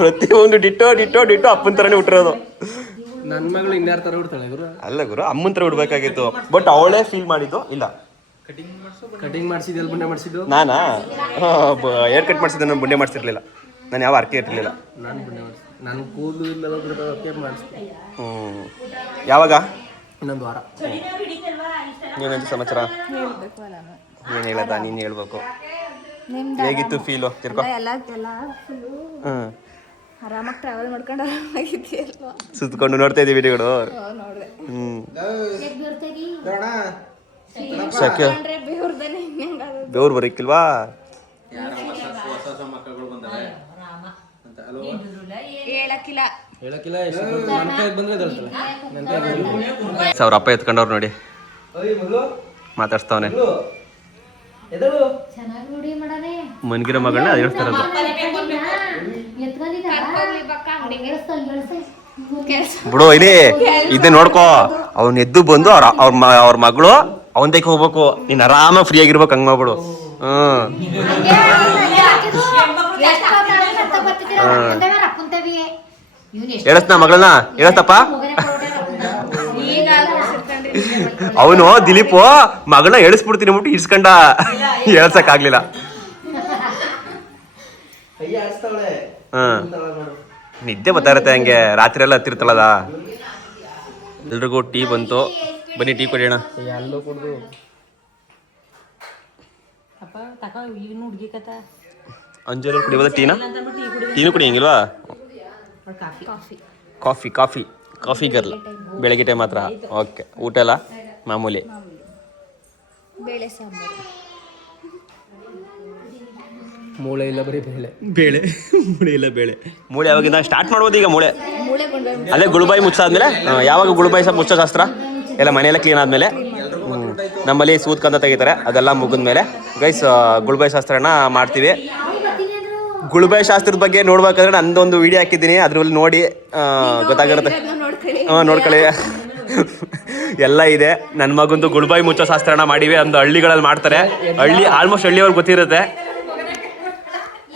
ಪ್ರತಿಯೊಂದು ಡಿಟ್ಟೋ ಡಿಟ್ಟೋ ಡಿಟ್ಟೋ ಅಪ್ಪನ ಥರನೇ ಹುಟ್ಟಿರೋದು. ನನ್ನ ಮಗಳು ಇನ್ಯಾರ ಥರ ಹುಡ್ತಾಳೆ ಗುರು? ಅಲ್ಲ ಗುರು, ಅಮ್ಮನ ಥರ ಹುಡ್ಬೇಕಾಗಿತ್ತು. ಬಟ್ ಅವಳೇ ಫೀಲ್ ಮಾಡಿದ್ದು ಇಲ್ಲ. ಕಟಿಂಗ್ ಮಾಡಿಸಿದ್ದು ಎಲ್ಲಿ ಬುಂಡೆ ಮಾಡಿಸಿದ್ದು? ನಾನಾ ಏರ್ ಕಟ್ ಮಾಡಿಸಿದ್ದೆ, ನಾನು ಬುಂಡೆ ಮಾಡಿಸಿರ್ಲಿಲ್ಲ. ನಾನು ಯಾವ ಅರ್ಕೆ ಇರಲಿಲ್ಲ. ನಾನು ಬುಂಡೆ ಮಾಡಿಸಿ, ನಾನು ಕೂದಲು ಇಲ್ಲ ಮಾಡಿಸ್ತೀನಿ. ಯಾವಾಗ? ಇನ್ನೊಂದು ವಾರ. ನೀನೇನು ಸಮಾಚಾರ? ಹೇಳ್ಬೇಕು ನಾನು. ನೀನು ಹೇಳದ, ನೀನು ಹೇಳ್ಬೇಕು. ನಿಮ್ದು ಹೇಗಿತ್ತು ಫೀಲು? ತಿರ್ಕೊ. ಎಲ್ಲ ಫುಲ್ಲು ಹ್ಞೂ, ಆರಾಮಾಗಿ ಟ್ರಾವೆಲ್ ಮಾಡ್ಕೊಂಡು ಆರಾಮಾಗಿದೆಯಲ್ವಾ? ಸುತ್ಕೊಂಡು ನೋಡ್ತಾ ಇದ್ದೀವಿ ವಿಡಿಯೋಗಳು. ನೋಡಿದೆ. ಹ್ಞೂ, ಸಖ್ಯ ಅಂದ್ರೆ ಬೇವ್ರದನೆ ಹೆಂಗಾಗೋದು. ಬೆವ್ರು ಬರೋಕ್ಕಿಲ್ವಾ? ಹೇಳಕ್ಕಿಲ್ಲ. ಹೇಳಕ್ಕಿಲ್ಲ. ಎಷ್ಟು ನನ್ನ ಕೈಗೆ ಬಂದ್ರೆ ಹೇಳ್ತಾಳೆ. ನನ್ನ ಕೈಗೆ ಅವ್ರ ಅಪ್ಪ ಎತ್ಕೊಂಡವ್ರು ನೋಡಿ, ಮಾತಾಡ್ಸ್ತಾವನೆ. ಮನ್ಗಿರೋ ಮಗಳನ್ನ ಅದು ಹೇಳ್ತಾ ಇರೋದು. ಬಿಡು ಇಲ್ಲಿ ಇದೇ ನೋಡ್ಕೋ. ಅವ್ನ ಎದ್ದು ಬಂದು ಅವ್ರ ಮಗಳು ಅವನ ತೈಗೆ ಹೋಗ್ಬೇಕು. ನೀನ್ ಆರಾಮಾಗಿ ಫ್ರೀ ಆಗಿರ್ಬೇಕು. ಹಂಗ್ ಮಾಡ್ಬಿಡು. ಹೇಳಸ್ನ ಮಗಳನ್ನ ಹೇಳಸ್ತಪ್ಪ. ಅವನು ದಿಲೀಪ್ ಮಗಳನ್ನ ಎಳಿಸ್ಬಿಡ್ತೀನಿ ಅಂದ್ಬಿಟ್ಟು ಇಡ್ಸ್ಕೊಂಡ. ಹೇಳ್ಸಕ್ ಆಗ್ಲಿಲ್ಲ. ನಿದ್ದೆ ಬರ್ತಾ ಇರತ್ತೆ ಹಂಗೆ, ರಾತ್ರಿ ಎಲ್ಲ ಹತ್ತಿರ್ತಳದ. ಎಲ್ರಿಗೂ ಟೀ ಬಂತು, ಬನ್ನಿ ಟೀ ಕುಡಿಯೋಣ. ಎಲ್ಲೋ ಕೊಡ್ದು ಅಂಜೂರಲ್ಲಿ ಕುಡಿಯೋದ ಟೀನಾ? ಟೀನು ಕುಡಿಯಂಗಿಲ್ವಾ? Coffee coffee coffee girl. ಬೆಳಗ್ಗೆ ಟೈಮ್ ಮಾತ್ರ. ಓಕೆ, ಊಟ ಎಲ್ಲ ಮಾಮೂಲಿ. ಬೇಳೆ ಸಾಂಬಾರು. ಮೂಳೆ ಇಲ್ಲ, ಬರೀ ಬೇಳೆ. ಬೇಳೆ ಮೂಳೆ ಇಲ್ಲ, ಬೇಳೆ. ಮೂಳೆ ಯಾವಾಗಿಂದ ಸ್ಟಾರ್ಟ್ ಮಾಡ್ಬೋದು ಈಗ? ಮೂಳೆ ಗುಂಡ್ಬಾಯಿ ಅಲ್ಲೇ ಗುಳುಬಾಯಿ ಮುಚ್ಚಾದ್ಮೇಲೆ. ಯಾವಾಗ ಗುಳುಬಾಯಿ ಮುಚ್ಚೋ ಶಾಸ್ತ್ರ ಎಲ್ಲ ಮನೆಯೆಲ್ಲ ಕ್ಲೀನ್ ಆದ್ಮೇಲೆ. ನಮ್ಮಲ್ಲಿ ಸೂತ್ಕಂತ ತೆಗಿತಾರೆ, ಅದೆಲ್ಲ ಮುಗಿದ್ಮೇಲೆ ಗೈಸ್ ಗುಳುಬಾಯಿ ಶಾಸ್ತ್ರನ ಮಾಡ್ತೀವಿ. ಗುಳುಬಾಯಿ ಶಾಸ್ತ್ರದ ಬಗ್ಗೆ ನೋಡ್ಬೇಕಾದ್ರೆ ನಂದೊಂದು ವಿಡಿಯೋ ಹಾಕಿದ್ದೀನಿ, ಅದ್ರಲ್ಲಿ ನೋಡಿ ಗೊತ್ತಾಗಿರುತ್ತೆ. ನೋಡ್ಕೊಳ್ಳಿ. ಎಲ್ಲ ಇದೆ. ನನ್ನ ಮಗಂದು ಗುಳುಬಾಯಿ ಮುಚ್ಚೋ ಶಾಸ್ತ್ರನ ಮಾಡಿವಿ. ಒಂದು ಹಳ್ಳಿಗಳಲ್ಲಿ ಮಾಡ್ತಾರೆ. ಆಲ್ಮೋಸ್ಟ್ ಹಳ್ಳಿಯವ್ರಿಗೆ ಗೊತ್ತಿರುತ್ತೆ.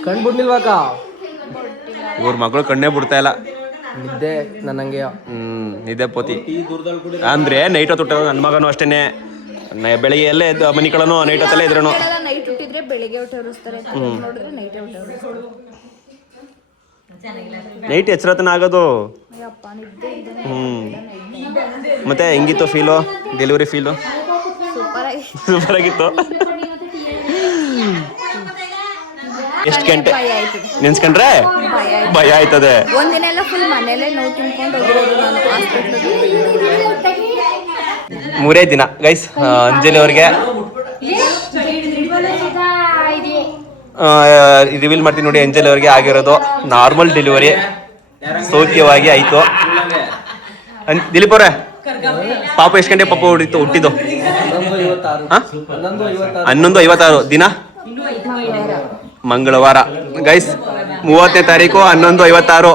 ಕಣ್ಬಿಡ್ಲಿಲ್ವಾಕ? ಇವ್ರ ಮಗಳು ಕಣ್ಣೇ ಬಿಡ್ತಾ ಇಲ್ಲ. ನಿದ್ದೆ ನನಗೆ. ನಿದ್ದೆ ಪೋತಿ ಅಂದ್ರೆ ನೈಟ್ ಹೊತ್ತು ಹುಟ್ಟೋದು. ನನ್ನ ಮಗನು ಅಷ್ಟೇನೆ. ಬೆಳಿಗ್ಗೆ ಎಲ್ಲೇ ಮನಿ ಕಳನು ನೈಟ್ ಹೊತ್ತಲ್ಲೇ ಇದ್ರೂ. ನೈಟ್ ಹುಟ್ಟಿದ್ರೆ ಬೆಳಿಗ್ಗೆ ಊಟ ಉರಿಸ್ತಾರೆ, ನೋಡಿದ್ರೆ ನೈಟ್ ಊಟ ಉರಿಸ್ತಾರೆ. ನೈಟ್ ಎಚ್ಚರತನ ಆಗೋದು. ಅಯ್ಯಪ್ಪ ನಿದ್ದೆ ಇದ್ದಾನೆ. ಮತ್ತೆ ಹೆಂಗಿತ್ತು ಫೀಲು? ಡೆಲಿವರಿ ಫೀಲು ಸೂಪರ್ ಆಗಿತ್ತು. ಎಷ್ಟು ಗಂಟೆ ನೆನ್ಸ್ಕೊಂಡ್ರೆ ಭಯ ಆಯ್ತದೆ. ಒಂದಿನ ಎಲ್ಲ ಫುಲ್ ಮನೇಲೆ ನೋವು ತಿನ್ಕೊಂಡು ಹೋಗಿರೋದು ನಾನು ಹಾಸ್ಪಿಟ್ಲಿಗೆ. 3 ದಿನ ಗೈಸ್. ಅಂಜಲಿ ಅವ್ರಿಗೆ ರಿವೀಲ್ ಮಾಡ್ತೀನಿ ನೋಡಿ. ಅಂಜಲಿ ಅವ್ರಿಗೆ ಆಗಿರೋದು ನಾರ್ಮಲ್ ಡೆಲಿವರಿ, ಸೌಖ್ಯವಾಗಿ ಆಯ್ತು. ದಿಲೀಪ್ ಅವ್ರೆ, ಪಾಪ ಎಷ್ಟು ಗಂಟೆ ಪಾಪ ಹುಟ್ಟಿದ್ದು? 11:56 ದಿನ ಮಂಗಳವಾರ ಗೈಸ್. 30ನೇ ತಾರೀಕು 11:56.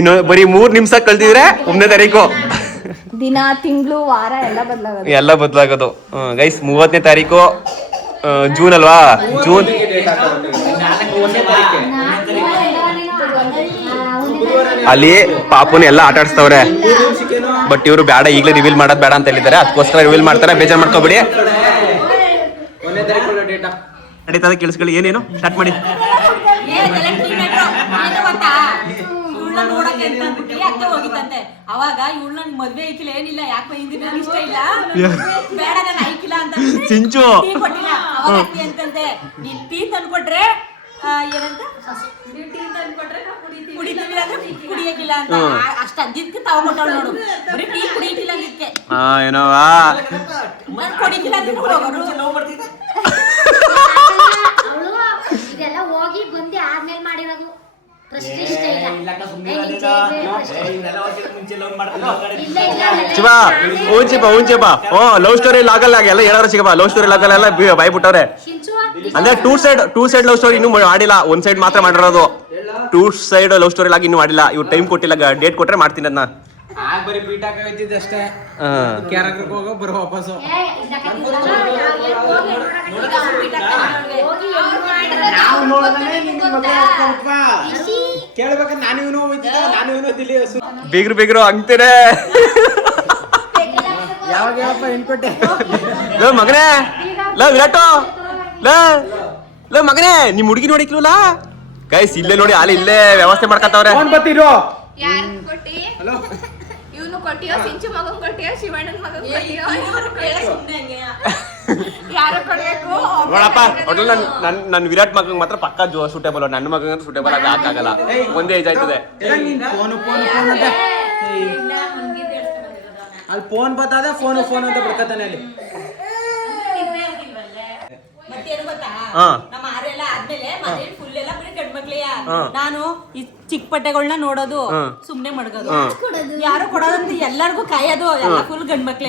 ಇನ್ನು ಬರೀ 3 ನಿಮಿಷ ಕಳ್ದಿದ್ರೆ 1ನೇ ತಾರೀಕು. ದಿನ, ತಿಂಗಳು, ವಾರ ಎಲ್ಲ ಬದಲಾಗೋದು ಗೈಸ್. 30ನೇ ತಾರೀಕು ಜೂನ್ ಅಲ್ವಾ? ಜೂನ್ ಅಲ್ಲಿ ಪಾಪುನ ಎಲ್ಲ ಆಟ ಆಡಿಸ್ತವ್ರೆ. ಬಟ್ ಇವರು ಬೇಡ, ಈಗಲೇ ರಿವೀಲ್ ಮಾಡೋದು ಬೇಡ ಅಂತ ಹೇಳಿದ್ದಾರೆ. ಅದಕ್ಕೋಸ್ಕರ ರಿವೀಲ್ ಮಾಡ್ತಾರೆ. ಬೇಜಾರು ಮಾಡ್ಕೋಬೇಡಿ. ನಡೀತದೆ, ಕೇಳಿಸ್ಕೊಳ್ಳಿ. ಏನೇನು ಸ್ಟಾರ್ಟ್ ಮಾಡಿ. ಅವಾಗ ಇವಳು ನನ್ ಮದ್ವೆ ಐಕಿಲ್ಲ, ಏನಿಲ್ಲ, ಯಾಕೆ ಇಷ್ಟ ಇಲ್ಲ, ಬೇಡ ನಾನು ಐಕಿಲ್ಲ ಅಂತ ಸಿಂಚು ಕೊಟ್ಟಿಲ್ಲ. ಅವಾಗ ಅಂತಂದೆ, ನೀನ್ ಟೀ ತಂದ್ಕೊಟ್ರೆ ಏನಂತ ಕುಡಿತೀವಿ ಅಂದ್ರೆ ಕುಡಿಯಕ್ಕಿಲ್ಲ ಅಂತ. ಅಷ್ಟ ಅಂದಿದ್ಕೆ ತಗೊಂಡ್ಬಿಟ್ಟವಳು ನೋಡು. ಬರೀ ಟೀ ಕುಡಿಯಕ್ಕಿಲ್ಲ ಅಂದಿದ್ಕೆ. ಏನೋವಾ ನಾನು ಕುಡಿಯಕ್ಕಿಲ್ಲ ಅಂತ ಬರ್ತಿದ್ದೆ. ಇದೆಲ್ಲ ಹೋಗಿ ಬಂದು ಆದ್ಮೇಲೆ ಮಾಡಿರೋದು. ಲವ್ ಸ್ಟೋರಿ ಆಗಲ್ಲ. ಎಲ್ಲ ಹೇಳೋರು ಸಿಗಪ್ಪ. ಲವ್ ಸ್ಟೋರಿ ಆಗಲ್ಲ, ಬಾಯ್ ಬಿಟ್ಟವ್ರೆ. ಅಂದ್ರೆ ಟೂ ಸೈಡ್ ಲವ್ ಸ್ಟೋರಿ ಇನ್ನೂ ಮಾಡಿಲ್ಲ. ಒಂದ್ ಸೈಡ್ ಮಾತ್ರ ಮಾಡಿರೋದು. ಟೂ ಸೈಡ್ ಲವ್ ಸ್ಟೋರಿ ಆಗಿ ಇನ್ನೂ ಮಾಡಿಲ್ಲ. ಇವ್ರು ಟೈಮ್ ಕೊಟ್ಟಿಲ್ಲ. ಡೇಟ್ ಕೊಟ್ರೆ ಮಾಡ್ತೀನಿ ಅದನ್ನ. ಆಗ ಬರೀ ಬೀಟ್ ಹಾಕೈತಿದ್ದೆ ಅಷ್ಟೇ. ಕ್ಯಾರಕ್ಟರ್ ಹೋಗೋ ಬರೋ ವಾಪಸ್ಸು. ನಾವು ನೋಡಿದ್ರೆ ನಿಮ್ಗೆ ಮದುವೆ ಆಗ್ತಾರಪ್ಪ. ಕೇಳ್ಬೇಕಾದ್ರೆ ನಾನು ಇವನು ಹೋಗ್ತಿದ್ದೆ, ನಾನು ಇವನು ದಿಲ್ಲಿ ಬೇಗ್ರು ಅಂತೀರ. ಯಾವಾಗ ಯಾವಪ್ಪ ಹೆಣ್ಕೊಟ್ಟೆ ಲೋ ಮಗನೇ, ಲೋ ವಿರಾಟು, ಲೋ ಮಗನೇ, ನಿಮ್ ಹುಡುಗಿ ನೋಡಿಕ್ಲಲ್ಲ ಗೈಸ್, ಇಲ್ಲೇ ನೋಡಿ ಅಲ್ಲಿ ಇಲ್ಲೇ ವ್ಯವಸ್ಥೆ ಮಾಡ್ಕತ್ತವ್ರೆ. ಫೋನ್ ಬತ್ತಿರೋ ಯಾರು ಕೊಟ್ಟಿ? ಇವನು ಕೊಟ್ಟಿಯೋ, ಸಿಂಚು ಮಗನ್ ಕೊಟ್ಟಿಯೋ, ಶಿವಣ್ಣನ್ ಮಗನ್ ಕೊಟ್ಟಿಯೋ? ಯಾರು ಕೊಡ್ಬೇಕು? ನೋಡಪ್ಪ ಒಟ್ಲ ನನ್ ವಿರಾಟ್ ಮಗಂಗ್ ಮಾತ್ರ ಪಕ್ಕ ಸೂಟೇಬಲ್, ನನ್ನ ಮಗಂಗ್ ಸೂಟೇಬಲ್ ಆಗಲ್ಲ. ಒಂದೇ ಏಜ್ ಆಯ್ತದೆ. ಫೋನ್ ಅಂತ ಅಲ್ಲಿ ಫೋನ್ ಬರ್ತದೆ, ಫೋನ್ ಅಂತ ಬರ್ಕತಾನೆ ಅಲ್ಲಿ. ಮತ್ತೇನು ಗೊತ್ತಾ, ನಮ್ಮ ಆರೆಲ್ಲ ಆದ್ಮೇಲೆ ಮನೇಲಿ ಫುಲ್ ಎಲ್ಲ ಬರೀ ಗಂಡ್ಮಕ್ಳೆಯ. ನಾನು ಈ ಚಿಕ್ಕ ಪಟ್ಟೆಗಳನ್ನ ನೋಡೋದು, ಸುಮ್ನೆ ಮಡ್ಗೋದು, ಯಾರು ಕೊಡೋದಂತ ಎಲ್ಲರಿಗೂ ಕಾಯೋದು, ಎಲ್ಲ ಫುಲ್ ಗಂಡ್ಮಕ್ಳೆ.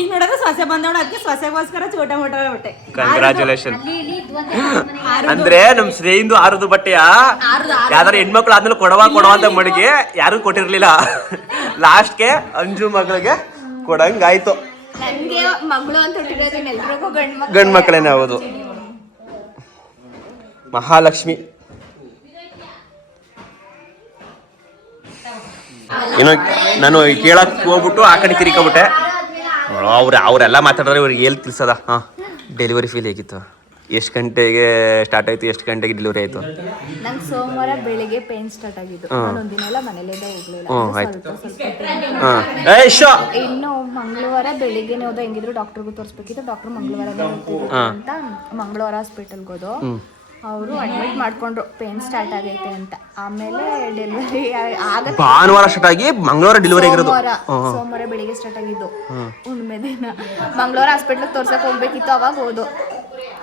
ಈಗ ನೋಡೋದು ಸೊಸೆ ಬಂದವಳು, ಅದಕ್ಕೆ ಸೊಸೆಗೋಸ್ಕರ ಚೋಟ ಮೋಟ ಬಟ್ಟೆ. ಕಂಗ್ರಾಚುಲೇಷನ್. ಅಂದ್ರೆ ನಮ್ ಶ್ರೇಯಿಂದು 6 ಬಟ್ಟೆಯ ಯಾವ್ದಾರ ಹೆಣ್ಮಕ್ಳು ಆದ್ಮೇಲೆ ಕೊಡವ ಅಂತ ಮಡಿಗೆ ಯಾರು ಕೊಟ್ಟಿರ್ಲಿಲ್ಲ. ಲಾಸ್ಟ್ಗೆ ಅಂಜು ಮಗಳಿಗೆ ಕೊಡಂಗಾಯ್ತು. ನನ್ಗೆ ಮಗಳು ಅಂತ ಹುಟ್ಟಿರೋದನ್ನ ಎಲ್ರಿಗೂ ಗಂಡ್ ಮಕ್ಕಳೇನೆ. ಹೌದು, ಮಹಾಲಕ್ಷ್ಮಿ. ಏನೋ ನಾನು ಕೇಳಕ್ ಹೋಗ್ಬಿಟ್ಟು ಆ ಕಡೆ ತಿರ್ಕೊಬಿಟ್ಟೆ. ಅವರೆಲ್ಲ ಮಾತಾಡಿದ್ರೆ ಇವ್ರಿಗೆ ಎಲ್ಲಿ ತಿಳ್ಸದ. ಡೆಲಿವರಿ ಫೀಲ್ ಹೇಗಿತ್ತು? ಎಷ್ಟು ಗಂಟೆಗೆ ಸ್ಟಾರ್ಟ್ ಆಯ್ತು, ಎಷ್ಟು ಗಂಟೆಗೆ ಡೆಲಿವರಿ ಆಯ್ತು? ನಂಗೆ ಸೋಮವಾರ ಬೆಳಿಗ್ಗೆ ಪೇನ್ ಸ್ಟಾರ್ಟ್ ಆಗಿದ್ದು. ಒಂದಿನ ಎಲ್ಲ ಮನೇಲಿಂದ ಹೋಗ್ಲಿಲ್ಲ. ಇನ್ನು ಮಂಗಳವಾರ ಬೆಳಿಗ್ಗೆನೆ ಹೋದ, ಹೆಂಗಿದ್ರು ಡಾಕ್ಟರ್ಗೂ ತೋರಿಸ್ಬೇಕಿತ್ತು. ಡಾಕ್ಟರ್ ಮಂಗಳವಾರ ಅಂತ ಮಂಗಳವಾರ ಹಾಸ್ಪಿಟಲ್ಗೆ ಹೋದೋ. ಅವರು ಅಡ್ಮಿಟ್ ಮಾಡ್ಕೊಂಡ್ರು, ಪೇನ್ ಸ್ಟಾರ್ಟ್ ಆಗೈತೆ ಅಂತ. ಆಮೇಲೆ ಡೆಲಿವರಿ ಭಾನುವಾರ ಸ್ಟಾರ್ಟ್ ಆಗಿ ಮಂಗಳವಾರ ಡೆಲಿವರಿ ಆಗಿರೋದು. ಸೋಮವಾರ ಬೆಳಿಗ್ಗೆ ಸ್ಟಾರ್ಟ್ ಆಗಿದ್ದು, ಹುಣ್ಣಿಮೆ ದಿನ. ಮಂಗಳವಾರ ಹಾಸ್ಪಿಟ್ಲಿಗೆ ತೋರ್ಸಕ್ ಹೋಗ್ಬೇಕಿತ್ತು, ಅವಾಗ ಹೋದು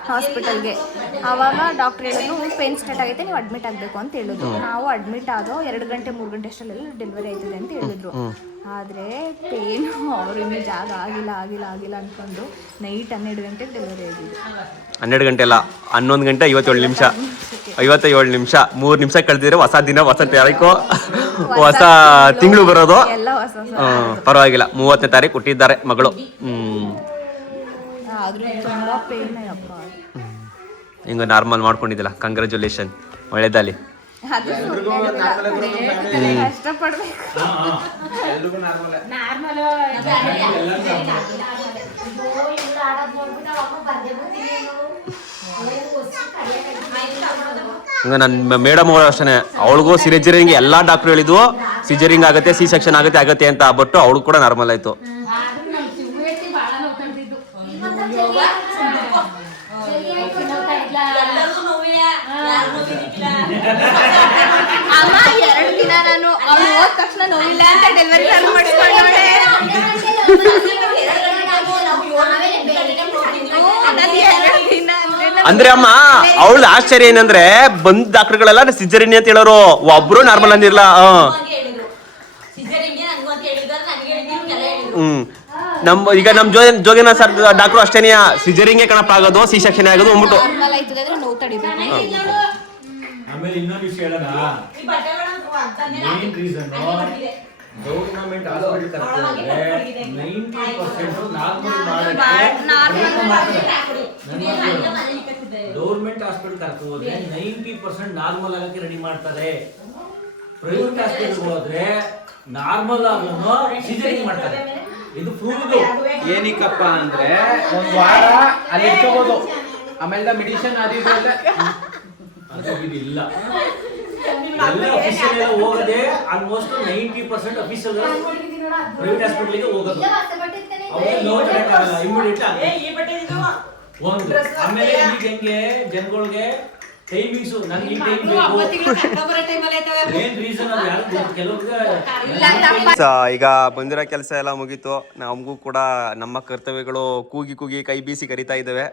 ಹಾಸ್ಪಿಟಲ್ಗೆ. ಆವಾಗ ಡಾಕ್ಟರ್ ಹೇಳಿದ್ರು ಪೇನ್ ಸ್ಟಾರ್ಟ್ ಆಗೈತೆ, ನೀವು ಅಡ್ಮಿಟ್ ಆಗಬೇಕು ಅಂತ ಹೇಳಿದ್ರು. ನಾವು ಅಡ್ಮಿಟ್ ಆದೋ 2 ಗಂಟೆ 3 ಗಂಟೆ ಅಷ್ಟರಲ್ಲಿ ಡೆಲಿವರಿ ಆಯ್ತದೆ ಅಂತ ಹೇಳಿದ್ರು. ಆದರೆ ಪೇನು ಅವ್ರು ಇನ್ನೂ ಜಾಗ ಆಗಿಲ್ಲ ಅಂದ್ಕೊಂಡು ನೈಟ್ 12 ಗಂಟೆಗೆ ಡೆಲಿವರಿ ಆಗಿದ್ದು. 12 ಗಂಟೆ ಅಲ್ಲ, 11 ಗಂಟೆ 57 ನಿಮಿಷ 3 ನಿಮಿಷ ಕಳೆದಿದ್ರೆ ಹೊಸ ದಿನ, ಹೊಸ ತಾರೀಕು, ಹೊಸ ತಿಂಗಳು ಬರೋದು. ಎಲ್ಲ ಹೊಸ ಪರವಾಗಿಲ್ಲ. 30ನೇ ತಾರೀಕು ಹುಟ್ಟಿದ್ದಾರೆ ಮಗಳು. ಆದ್ರೂ ತುಂಬಾ ಪೇನ್ ಅಪ್ಪ. ಹಿಂಗ ನಾರ್ಮಲ್ ಮಾಡ್ಕೊಂಡಿದ್ದಿಲ್ಲ, ಕಂಗ್ರ್ಯಾಚುಲೇಷನ್, ಒಳ್ಳೇದಲ್ಲಿ. ಅದು ಕಷ್ಟಪಡ್ಬೇಕು. ಹಂಗ ನನ್ನ ಮೇಡಮ್ ಅಷ್ಟೇ, ಅವಳಿಗೂ ಸಿಜರಿಂಗ್ ಎಲ್ಲಾ ಡಾಕ್ಟರ್ ಹೇಳಿದ್ವು ಸಿಜರಿಂಗ್ ಆಗುತ್ತೆ, ಸಿ ಸೆಕ್ಷನ್ ಆಗುತ್ತೆ ಅಂತ. ಬಟ್ ಅವಳು ಕೂಡ ನಾರ್ಮಲ್ ಆಯ್ತು. ಅಮ್ಮ 2 ದಿನ ನಾನು ಅವಳು ಹೋದ ತಕ್ಷಣ ನೋವಿಲ್ಲ ಅಂತ ಡೆಲಿವರಿ ಮಾಡಿಸ್ಕೊಂಡೆ. ಅಂದ್ರೆ ಅಮ್ಮ ಅವಳು ಆಶ್ಚರ್ಯ ಏನಂದ್ರೆ ಬಂದ್ ಡಾಕ್ಟರ್ಗಳೆಲ್ಲ ಸಿಜರಿನ್ ಅಂತ ಹೇಳೋರು, ಒಬ್ರು ನಾರ್ಮಲ್ ಅಂದಿರ್ಲ. ಈಗ ನಮ್ ಜೋಗಿನ ಸರ್ ಡಾಕ್ಟರ್ ಅಷ್ಟೇನೆ, ಸಿಜರಿಂಗ್ ಕಣಪ್ಪ ಆಗೋದು, ಸಿ ಸೆಕ್ಷನ್ ಆಗೋದು ಅಂದ್ಬಿಟ್ಟು. ಆಮೇಲೆ ಇನ್ನೊಂದು ವಿಷಯ ಹೇಳೋಣ, ಮೇನ್ ರೀಸನ್ ಗೌರ್ಮೆಂಟ್ ಹಾಸ್ಪಿಟಲ್ ಕರ್ಕೊಂಡ್ರೆ 90% ಗೌರ್ಮೆಂಟ್ ಹಾಸ್ಪಿಟಲ್ ಕರ್ಕೊಂಡು ಹೋದ್ರೆ 90% ನಾರ್ಮಲ್ ಆಗಕ್ಕೆ ರೆಡಿ ಮಾಡ್ತಾರೆ. ಪ್ರೈವೇಟ್ ಹಾಸ್ಪಿಟಲ್ ಹೋದ್ರೆ ನಾರ್ಮಲ್ ಆಗೋನು ಸಿಜರಿಂಗ್ ಮಾಡ್ತಾರೆ. ಇದು ಪ್ರೂವ್. ಏನಕ್ಕಪ್ಪ ಅಂದ್ರೆ 1 ವಾರ ಅಲ್ಲಿ ಇಟ್ಕೋಬಹುದು, ಆಮೇಲೆ ಮೆಡಿಸಿನ್ ಇಲ್ಲ. ಎಲ್ಲ ಅಫಿಷಿಯಲ್ ಹೋಗದೆ ಆಲ್ಮೋಸ್ಟ್ 90% ಅಫಿಷಿಯಲ್ ಪ್ರೈವೇಟ್ ಹಾಸ್ಪಿಟಲ್ಗೆ ಹೋಗೋದು. ಆಮೇಲೆ ಈಗ ಹೆಂಗೆ ಜನಗಳಿಗೆ ಟೈಮಿಂಗ್ಸ್, ನನಗೆ ಈ ಟೈಮ್ ಬೇಕು, ಏನ್ ರೀಸನ್ ಅದು ಯಾರು ಕೆಲವ್ರಿಗೆ. ಈಗ ಬಂದಿರೋ ಕೆಲಸ ಎಲ್ಲ ಮುಗೀತು. ನಮಗೂ ಕೂಡ ನಮ್ಮ ಕರ್ತವ್ಯಗಳು ಕೂಗಿ ಕೈ ಬೀಸಿ ಕರಿತಾ ಇದ್ದಾವೆ.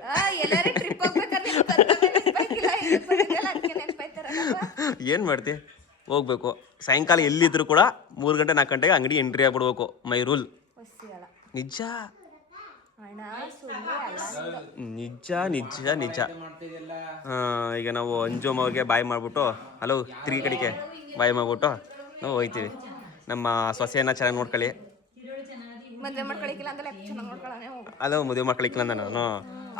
ಏನ್ ಮಾಡ್ತಿ, ಹೋಗ್ಬೇಕು. ಸಾಯಂಕಾಲ ಎಲ್ಲಿದ್ರು ಕೂಡ 3 ಗಂಟೆ 4 ಗಂಟೆಗೆ ಅಂಗಡಿ ಎಂಟ್ರಿ ಆಗ್ಬಿಡ್ಬೇಕು. ಮೈ ರೂಲ್. ನಿಜ ನಿಜ ನಿಜ. ಈಗ ನಾವು ಅಂಜುಮ್ ಅವ್ರಿಗೆ ಬಾಯ್ ಮಾಡ್ಬಿಟ್ಟು, ಹಲೋ ತಿರುಗಿ ಕಡೆಗೆ ಬಾಯ್ ಮಾಡ್ಬಿಟ್ಟು ನಾವು ಹೋಗ್ತೀವಿ. ನಮ್ಮ ಸೊಸೆಯನ್ನ ಚೆನ್ನಾಗಿ ನೋಡ್ಕೊಳ್ಳಿ. ಮದುವೆ ಮಾಡ್ಕೊಳಿಕ್ಕಿಲ್ಲ ಅಂದ್ರೆ ಚೆನ್ನಾಗಿ ನೋಡ್ಕೊಳ್ಳೋಣ ಹೋಗು. ಅದು ಮದುವೆ ಮಾಡ್ಕೊಳಿಕ್ಕಿಲ್ಲ ನಾನು.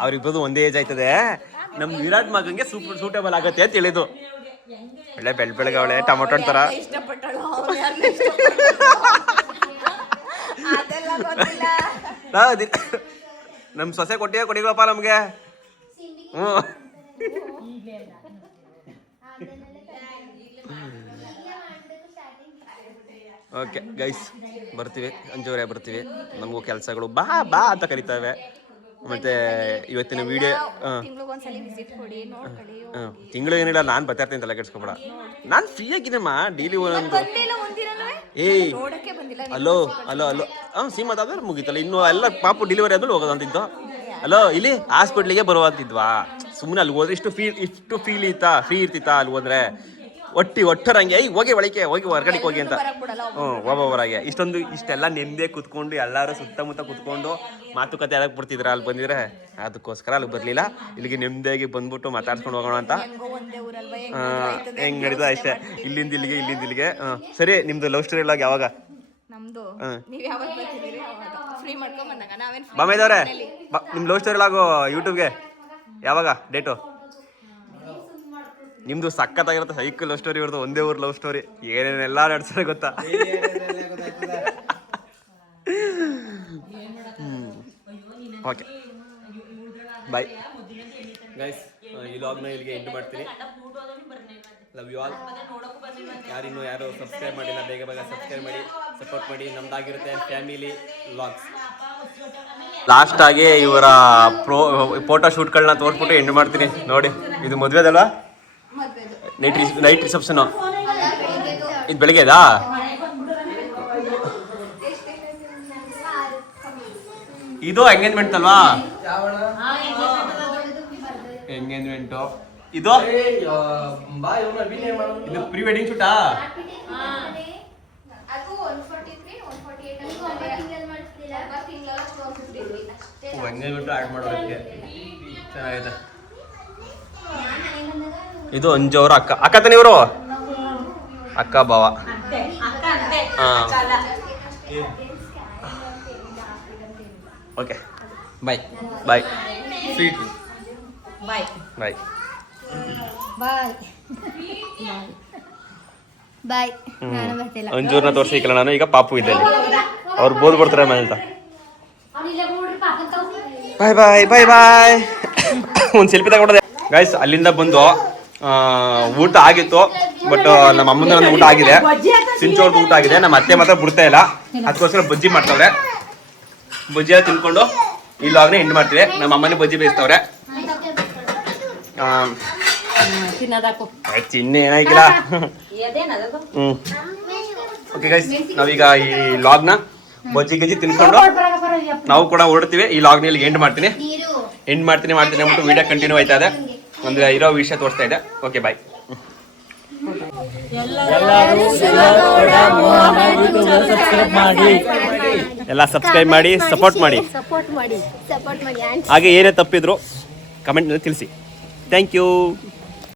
ಅವ್ರಿಬ್ಬರದು ಒಂದೇ ಏಜ್ ಆಯ್ತದೆ. ನಮ್ಮ ವಿರಾಟ್ ಮಗಂಗೆ ಸೂಟೇಬಲ್ ಆಗತ್ತೆ ಅಂತ ಹೇಳಿದ್ದು. ಒಳ್ಳೆ ಬೆಳಗ್ಗೆ ಅವಳೆ ಟೊಮೊಟೊ ಅಂತಾರ. ಇಷ್ಟಪಟ್ಟಳು ಅದೆಲ್ಲ ಗೊತ್ತಿಲ್ಲ. ನಮ್ಮ ಸೊಸೆ ಕೊಡಿಗಳಪ್ಪ ನಮ್ಗೆ. ಹ್ಞೂ ಓಕೆ ಗೈಸ್, ಬರ್ತೀವಿ. ಅಂಜೂರೇ ಬರ್ತೀವಿ. ನಮಗೂ ಕೆಲಸಗಳು ಬಾ ಬಾ ಅಂತ ಕರಿತಾವೆ. ಮತ್ತೆ ಇವತ್ತಿನ ವಿಡಿಯೋ ತಿಂಗಳಿಗೊಂದ್ಸಲಿ ವಿಸಿಟ್ ಕೊಡಿ, ನೋಡ್ಕೊಳ್ಳಿ. ತಿಂಗಳು ಏನಿಲ್ಲ, ನಾನು ಬರ್ತಾಯಿರ್ತೀನಿ, ತಲೆ ಕೆಡ್ಸ್ಕೊಬೇಡ. ನಾನು ಫ್ರೀ ಆಗಿದ್ದಮ್ಮ ಡೈಲಿ ಒಂದೊಂದು. ಏಯ್ ಅಲೋ ಅಲೋ ಅಲೋ ಹಾಂ ಸೀಮತ್ ಆದ್ರೆ ಮುಗೀತಲ್ಲ. ಇನ್ನು ಎಲ್ಲ ಪಾಪು ಡೆಲಿವರಿ ಆದ್ಮೇಲೆ ಹೋಗೋದಂತಿದ್ದು. ಅಲೋ ಇಲ್ಲಿ ಹಾಸ್ಪಿಟ್ಲಿಗೆ ಬರುವಂತಿದ್ವಾ. ಸುಮ್ಮನೆ ಅಲ್ಲಿ ಹೋದ್ರೆ ಇಷ್ಟು ಫೀಲ್ ಫ್ರೀ ಇರ್ತಿತ್ತಾ ಅಲ್ಲಿ ಹೋದ್ರೆ. ಒಟ್ಟರಂಗೆ ಹೋಗಿ ಒಳಗೆ ಹೋಗಿ ಹೊರಗಡೆಗೆ ಹೋಗಿ ಅಂತ. ಒಬ್ಬೊಬ್ಬರಾಗೆ ಇಷ್ಟೆಲ್ಲ ನೆಮ್ಮದಿ ಕೂತ್ಕೊಂಡು ಎಲ್ಲರೂ ಸುತ್ತಮುತ್ತ ಕೂತ್ಕೊಂಡು ಮಾತುಕತೆ ಆಡಕ್ಕೆ ಬಿಡ್ತಿದ್ರ. ಅಲ್ಲಿ ಬಂದಿದ್ರೆ ಅದಕ್ಕೋಸ್ಕರ ಅಲ್ಲಿ ಬರಲಿಲ್ಲ. ಇಲ್ಲಿಗೆ ನೆಮ್ಮದಿಯಾಗಿ ಬಂದ್ಬಿಟ್ಟು ಮಾತಾಡ್ಸ್ಕೊಂಡು ಹೋಗೋಣ ಅಂತ. ಹೆಂಗ್ ನಡೀತದ ಅಷ್ಟೇ, ಇಲ್ಲಿಂದ ಇಲ್ಲಿಗೆ. ಸರಿ, ನಿಮ್ದು ಲವ್ ಸ್ಟೋರಿ ಎಲ್ಲ ಯಾವಾಗ? ನಮ್ದು ನೀವು ಯಾವಾಗ ಬರ್ತಿದ್ದೀರಿ ಫ್ರೀ ಮಾಡ್ಕೊಂಡ್ ಬಂದಾಗ ನಾವೇನು ಬಾಮೇದವ್ರೆ, ನಿಮ್ಮ ಲವ್ ಸ್ಟೋರಿ ಆಗೋ ಯೂಟ್ಯೂಬ್ಗೆ ಯಾವಾಗ ಡೇಟು? ನಿಮ್ದು ಸಖತ್ತಾಗಿರುತ್ತೆ ಸೈಕಲ್ ಲವ್ ಸ್ಟೋರಿ, ಇವ್ರದ್ದು ಒಂದೇ ಊರು ಲವ್ ಸ್ಟೋರಿ. ಏನೇನೆಲ್ಲ ನಡೆಸ್ತಾರೆ ಗೊತ್ತಾ? ಓಕೆ ಬಾಯ್ ಗೈಸ್, ಈ ಲಾಗ್ನ ಇಲ್ಲಿಗೆ ಎಂಡ್ ಮಾಡ್ತೀನಿ. Love you all. ಯಾರು ಸಬ್ಸ್ಕ್ರೈಬ್ ಮಾಡಿಲ್ಲ, ಬೇಗ ಸಬ್ಸ್ಕ್ರೈಬ್ ಮಾಡಿ, ಸಪೋರ್ಟ್ ಮಾಡಿ. ನಮ್ದಾಗಿರುತ್ತೆ ಫ್ಯಾಮಿಲಿ ಲಾಗ್ಸ್. ಲಾಸ್ಟ್ ಆಗಿ ಇವರ ಫೋಟೋ ಶೂಟ್ಗಳನ್ನ ತೋರಿಸ್ಬಿಟ್ಟು ಎಂಡ್ ಮಾಡ್ತೀನಿ. ನೋಡಿ, ಇದು ಮದುವೆದಲ್ವಾ? Night reception. ಇದು ಬೆಳಿಗ್ಗೆದಾ? ಇದು ಎಂಗೇಜ್ಮೆಂಟ್ ಅಲ್ವಾ? ಎಂಗೇಜ್ಮೆಂಟು ಇದು ಪ್ರೀ ವೆಡ್ಡಿಂಗ್ ಶೂಟಾ? ಎಂಗೇಜ್ಮೆಂಟ್ ಆ್ಯಡ್ ಮಾಡೋದಕ್ಕೆ ಚೆನ್ನಾಗಿದೆ. ಇದು ಅಂಜು ಅವರ ಅಕ್ಕ ತಾನೆ ಇವರು? ಅಕ್ಕ ಭಾವ. ಓಕೆ ಬಾಯ್ ಬಾಯ್ ಸ್ವೀಟ್ ಬಾಯ್ ಬಾಯ್ ಬಾಯ್ ಬಾಯ್. ಅಂಜೂರ್ನ ತೋರಿಸಿಲ್ಲ ನಾನು. ಈಗ ಪಾಪು ಇದ್ದಲ್ಲಿ ಅವ್ರು ಬೋದ್ ಬರ್ತಾರೆ ಮನೆ ಅಂತ. ಬಾಯ್ ಬಾಯ್ ಬಾಯ್ ಬಾಯ್. ಒಂದು ಸೆಲ್ಫಿ ತಗೊಂಡೆ ಗೈಸ್. ಅಲ್ಲಿಂದ ಬಂದು ಊಟ ಆಗಿತ್ತು, ಬಟ್ ನಮ್ಮ ಅಮ್ಮನ ಊಟ ಆಗಿದೆ, ಸಿಂಚೋರ್ದು ಊಟ ಆಗಿದೆ. ನಮ್ಮ ಅತ್ತೆ ಮಾತ್ರ ಬಿಡ್ತಾ ಇಲ್ಲ, ಅದಕ್ಕೋಸ್ಕರ ಬಜ್ಜಿ ಮಾಡ್ತವ್ರೆ. ಬಜ್ಜಿ ಎಲ್ಲ ತಿನ್ಕೊಂಡು ಈ ಲಾಗ್ನ ಎಂಡ್ ಮಾಡ್ತೀವಿ. ನಮ್ಮ ಅಮ್ಮನೇ ಬಜ್ಜಿ ಬೇಯಿಸ್ತವ್ರೆ. ಚಿನ್ನ ಏನಾಗಿಲ್ಲ. ಓಕೆ ಗೈಸ್, ನಾವೀಗ ಈ ಲಾಗ್ನ ಬಜ್ಜಿ ತಿನ್ಕೊಂಡು ನಾವು ಕೂಡ ಹೊರಡ್ತೀವಿ. ಈ ಲಾಗ್ನ ಇಲ್ಲಿ ಎಂಡ್ ಮಾಡ್ತೀನಿ ಅಂದ್ಬಿಟ್ಟು ವಿಡಿಯೋ ಕಂಟಿನ್ಯೂ ಆಯ್ತಾ ಇದೆ. ಒಂದು ಇರೋ ವಿಷಯ ತೋರಿಸ್ತಾ ಇದೆ. Okay bye. ಎಲ್ಲ ಸಬ್ಸ್ಕ್ರೈಬ್ ಮಾಡಿ, ಸಪೋರ್ಟ್ ಮಾಡಿ. ಹಾಗೆ ಏನೇ ತಪ್ಪಿದ್ರು ಕಮೆಂಟ್ನಲ್ಲಿ ತಿಳಿಸಿ. Thank you.